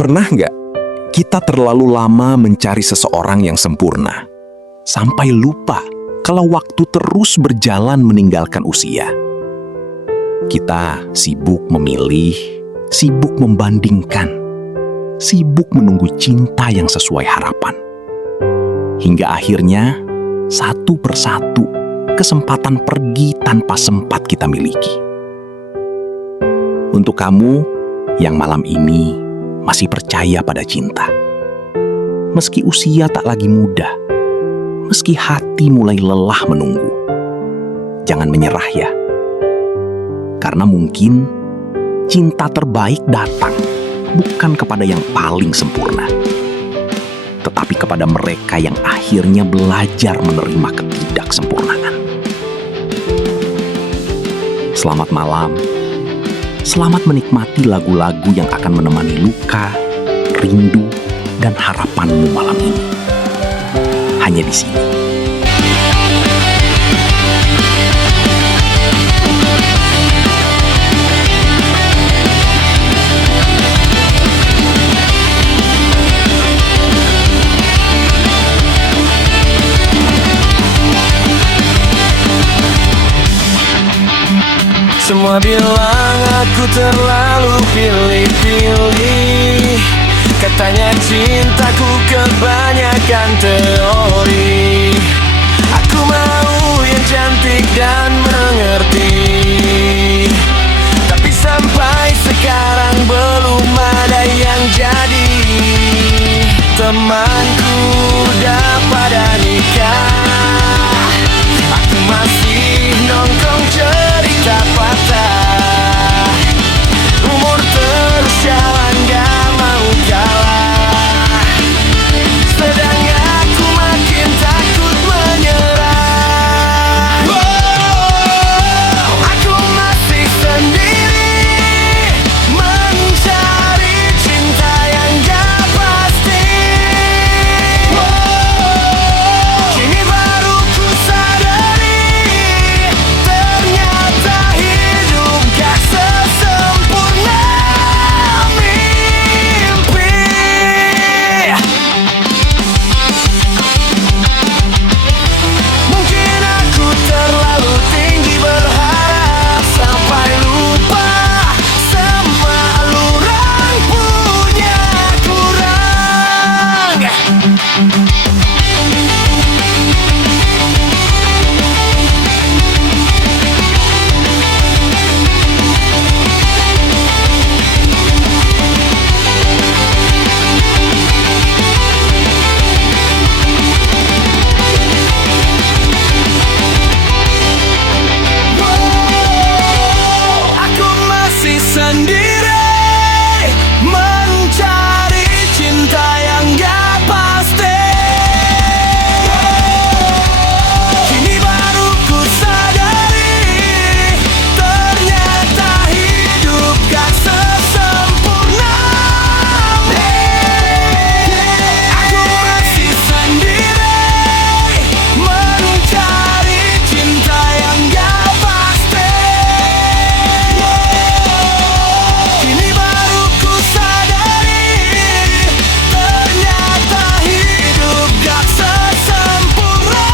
Pernah nggak kita terlalu lama mencari seseorang yang sempurna, sampai lupa kalau waktu terus berjalan meninggalkan usia? Kita sibuk memilih, sibuk membandingkan, sibuk menunggu cinta yang sesuai harapan. Hingga akhirnya, satu persatu, kesempatan pergi tanpa sempat kita miliki. Untuk kamu yang malam ini masih percaya pada cinta, meski usia tak lagi muda, meski hati mulai lelah menunggu, jangan menyerah ya. Karena mungkin cinta terbaik datang bukan kepada yang paling sempurna, tetapi kepada mereka yang akhirnya belajar menerima ketidaksempurnaan. Selamat malam. Selamat menikmati lagu-lagu yang akan menemani luka, rindu, dan harapanmu malam ini. Hanya di sini. Semua bilang aku terlalu pilih-pilih, katanya cintaku kebanyakan teori. Aku mau yang cantik dan mengerti, tapi sampai sekarang belum ada yang jadi. Temanku udah pada nikah, aku masih nongkrong cerita patah. Umur terus jalan gak mau kalah, sedang aku makin takut menyerah. Aku masih sendiri mencari cinta yang gak pasti. Kini baru ku sadari, ternyata hidup gak sesempurna mimpi. Mungkin aku terlalu tinggi berharap, sampai lupa semua orang punya kurang. Aku masih sendiri mencari cinta yang gak pasti. Kini baru ku sadari, ternyata hidup gak sesempurna aku masih sendiri mencari cinta yang gak pasti. Kini baru ku sadari, ternyata hidup gak sesempurna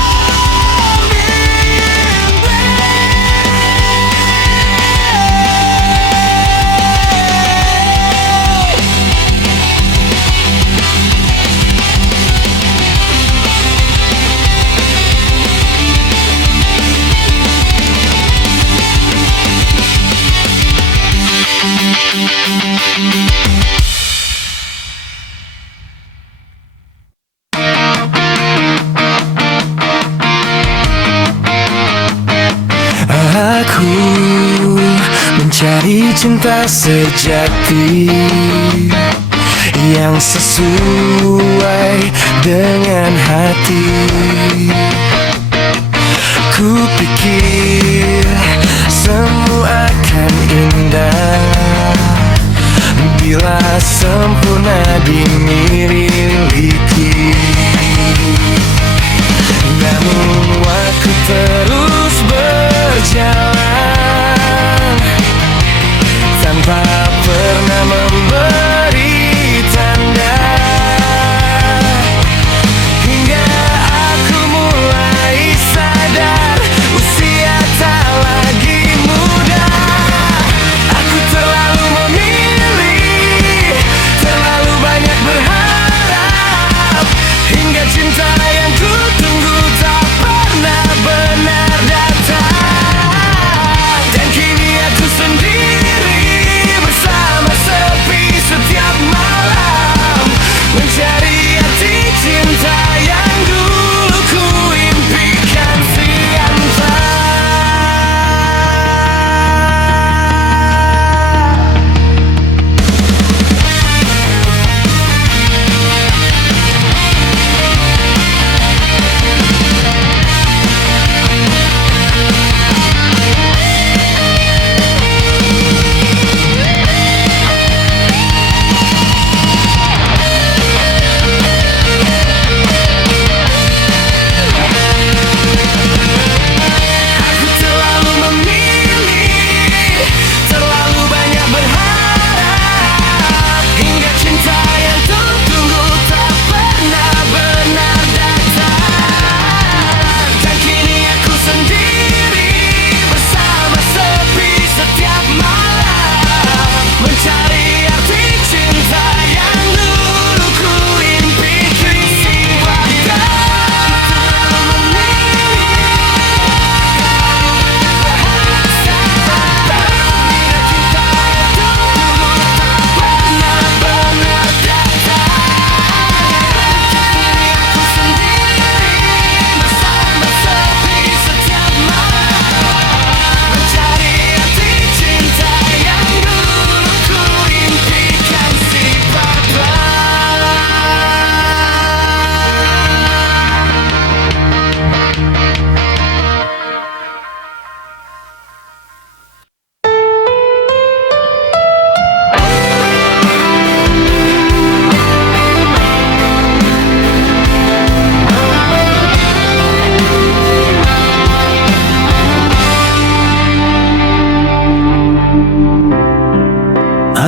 Aku mencari cinta sejati yang sesuai dengan hati. Ku pikir semua akan indah bila sempurna dimiliki. Namun waktu terus berjalan tanpa pernah memberi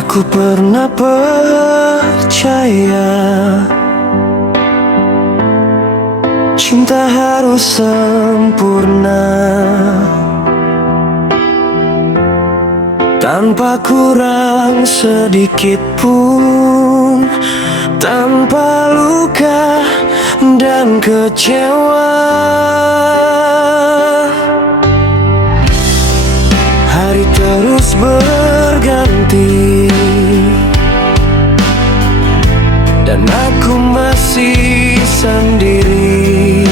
Aku pernah percaya cinta harus sempurna, tanpa kurang sedikit pun, tanpa luka dan kecewa. Hari terus berganti dan aku masih sendiri,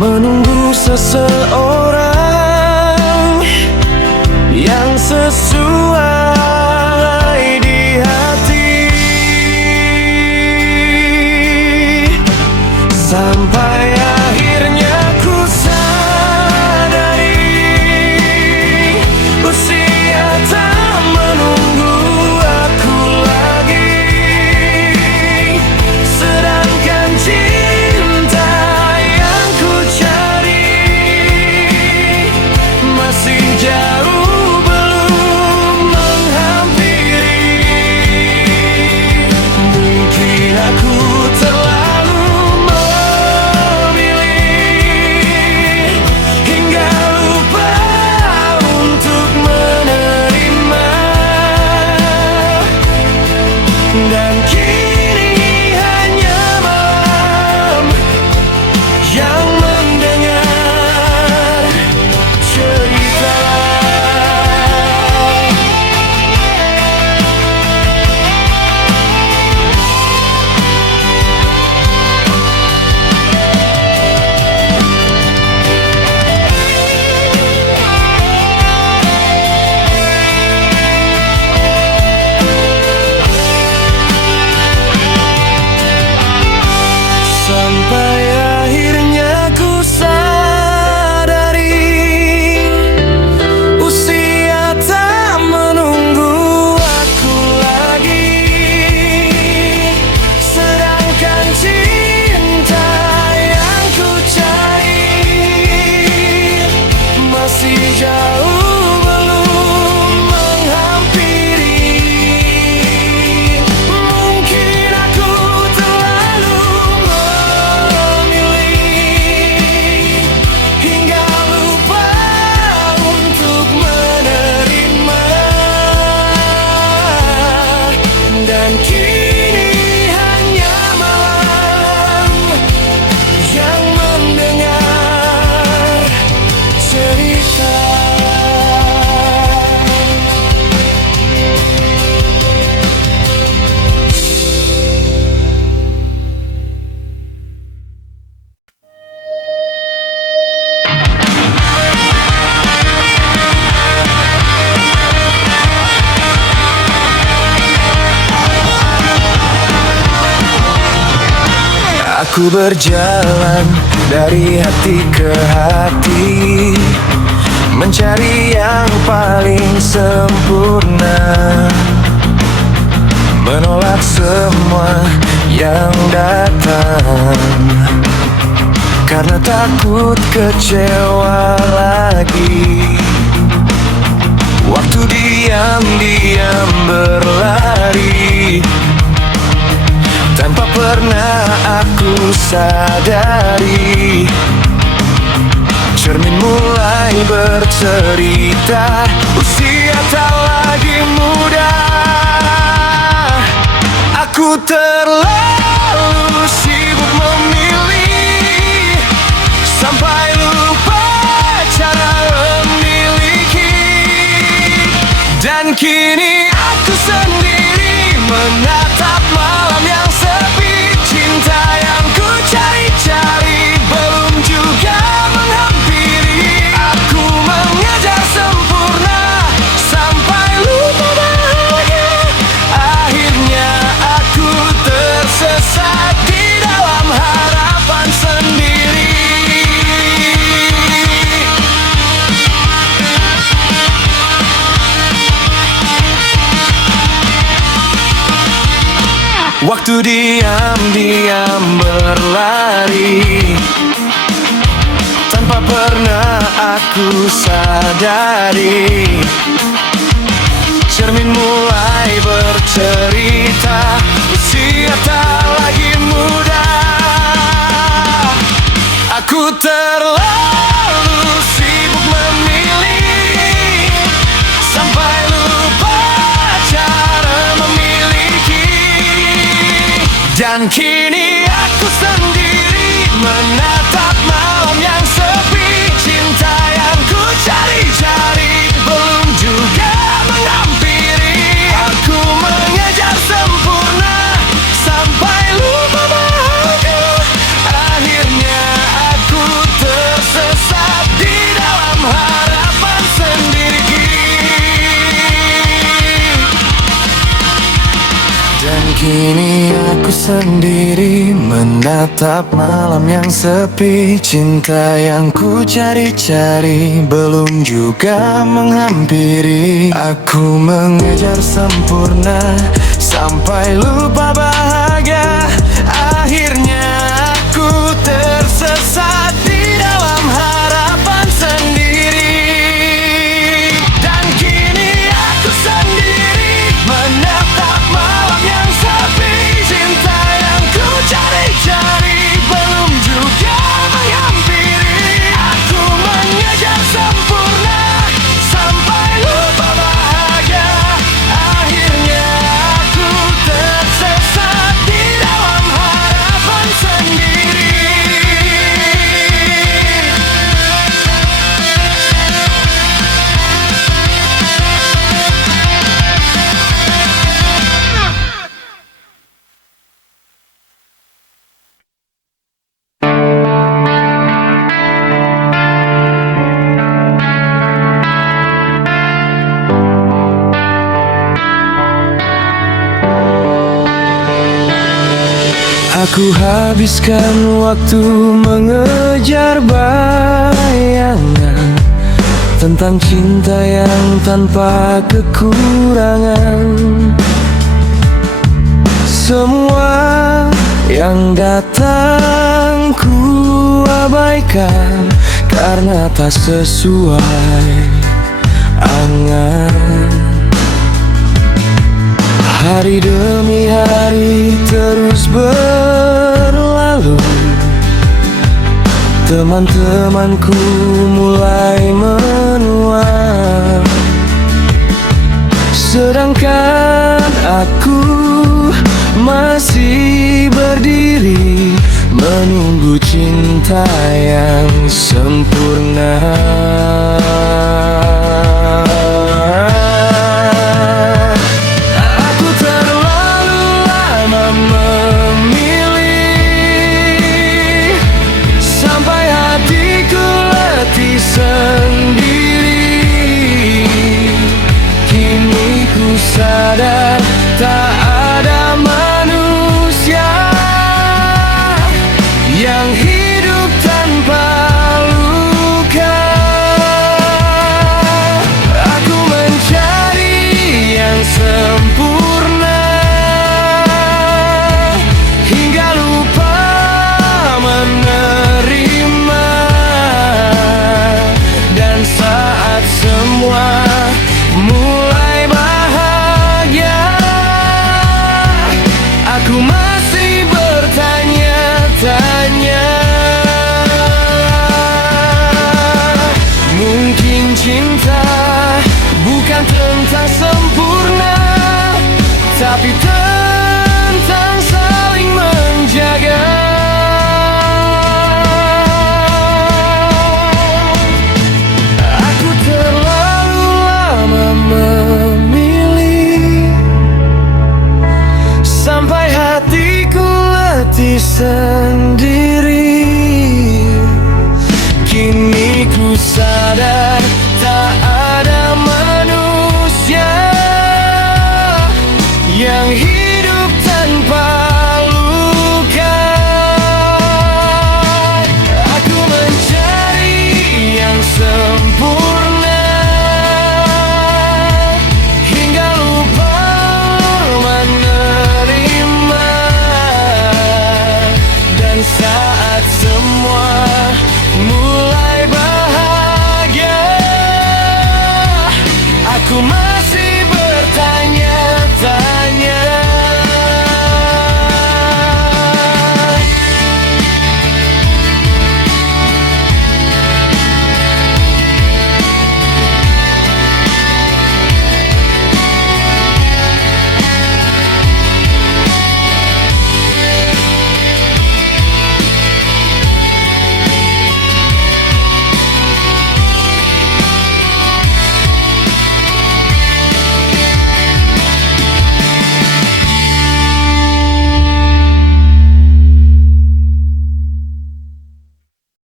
menunggu seseorang yang sesuai di hati. Sampai akhirnya ku sadari usia tak menunggu aku lagi, sedangkan cinta yang ku cari masih jauh belum menghampiri. Mungkin aku terlalu memilih hingga lupa untuk menerima, dan kini hanya malam yang mendengar cerita. Sampai akhirnya ku sadari usia tak menunggu aku lagi, sedangkan cinta yang ku cari masih jauh belum menghampiri. Mungkin aku terlalu memilih hingga lupa untuk menerima, dan kini hanya malam yang mendengar cerita. Aku berjalan dari hati ke hati, mencari yang paling sempurna, menolak semua yang datang karena takut kecewa lagi. Waktu diam-diam berlari tanpa pernah aku sadari. Cermin mulai bercerita, usia tak lagi muda. Aku terlalu sibuk memilih sampai lupa cara memiliki, dan kini aku sendiri menatap malam yang sepi. Cinta yang ku cari-cari belum juga menghampiri. Aku mengejar sempurna sampai lupa bahagia. Akhirnya aku tersesat di dalam harapan sendiri. Waktu diam-diam berlari tanpa pernah aku sadari. cermin mulai bercerita, usia tak lagi muda. Aku terlalu sibuk memilih sampai lupa cara memiliki. Dan kini aku sendiri menatap malam yang sepi. Cinta yang ku cari-cari belum juga menghampiri. Aku mengejar sempurna sampai lupa bahagia. Akhirnya aku tersesat di dalam harapan sendiri. Dan kini aku sendiri menatap malam yang sepi. Cinta yang ku cari-cari belum juga menghampiri. Aku mengejar sempurna sampai lupa bahagia. Akhirnya aku tersesat di dalam harapan sendiri. Dan kini aku sendiri menatap malam yang sepi. Cinta yang ku cari-cari belum juga menghampiri. Aku mengejar sempurna sampai lupa bahagia. Akhirnya aku tersesat di dalam harapan sendiri. Aku habiskan waktu mengejar bayangan tentang cinta yang tanpa kekurangan. Semua yang datang ku abaikan karena tak sesuai angan. Hari demi hari terus berlalu. Teman-temanku mulai menua, sedangkan aku masih berdiri menunggu cinta yang sempurna. Aku terlalu lama memilih sampai hatiku letih sendiri. Kini ku sadar tak ada manusia yang hidup tanpa luka. Aku mencari yang sempurna hingga lupa menerima. Dan saat semua mulai bahagia, aku masih bertanya-tanya. Mungkin cinta bukan tentang sempurna, tapi tentang saling menjaga. Aku terlalu lama memilih sampai hatiku letih sendiri.